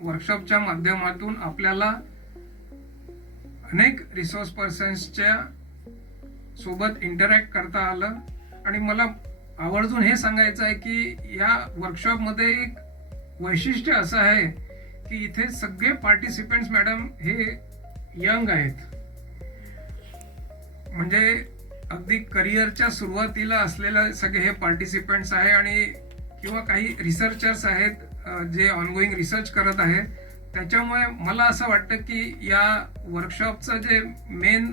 वर्कशॉपच्या माध्यमातून आपल्याला अनेक रिसोर्स पर्सन्सच्या सोबत इंटरॅक्ट करता आलं. आणि मला आवर्जून हे सांगायचं आहे की या वर्कशॉपमध्ये एक वैशिष्ट्य असं आहे की इथे सगळे पार्टिसिपेंट्स मॅडम हे यंग आहेत. म्हणजे अगदी करिअरच्या सुरुवातीला असलेले सगळे हे पार्टिसिपेंट्स आहे आणि किंवा काही रिसर्चर्स आहेत जे ऑनगोईंग रिसर्च करत आहे त्याच्यामुळे मला असं वाटतं की या वर्कशॉपचं जे मेन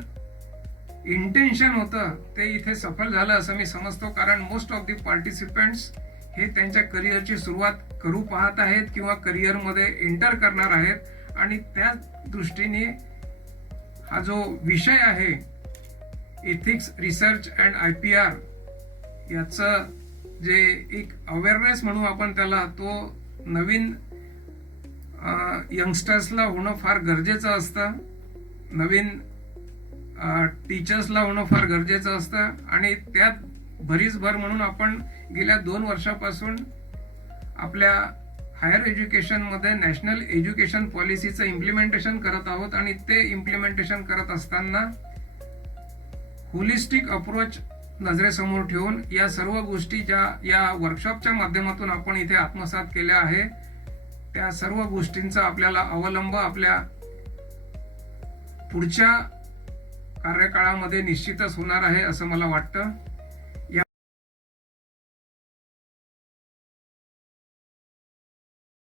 इंटेन्शन होतं ते इथे सफल झालं असं मी समजतो. कारण मोस्ट ऑफ दी पार्टिसिपेंट्स हे त्यांच्या करिअरची सुरुवात करू पाहत आहेत किंवा करिअरमध्ये एंटर करणार आहेत. आणि त्या दृष्टीने हा जो विषय आहे ethics research and I P R याचं जे एक अवेअरनेस म्हणू आपण त्याला तो नवीन यंगस्टर्सला होणं फार गरजेचं असतं. नवीन टीचर्सला होणं फार गरजेचं असतं. आणि त्यात भरीस भर म्हणून आपण गेल्या दोन वर्षापासून आपल्या हायर एज्युकेशनमध्ये नॅशनल एज्युकेशन पॉलिसीचं इम्प्लिमेंटेशन करत आहोत. आणि ते इम्प्लिमेंटेशन करत असताना होलिस्टिक अप्रोच नजरेसमोर ठेवून या सर्व गोष्टी ज्या या वर्कशॉपच्या माध्यमातून आपण इथे आत्मसात केल्या आहे. त्या सर्व गोष्टींचा आपल्याला अवलंब आपल्या पुढच्या कार्यकाळामध्ये निश्चितच होणार आहे असं मला वाटतं.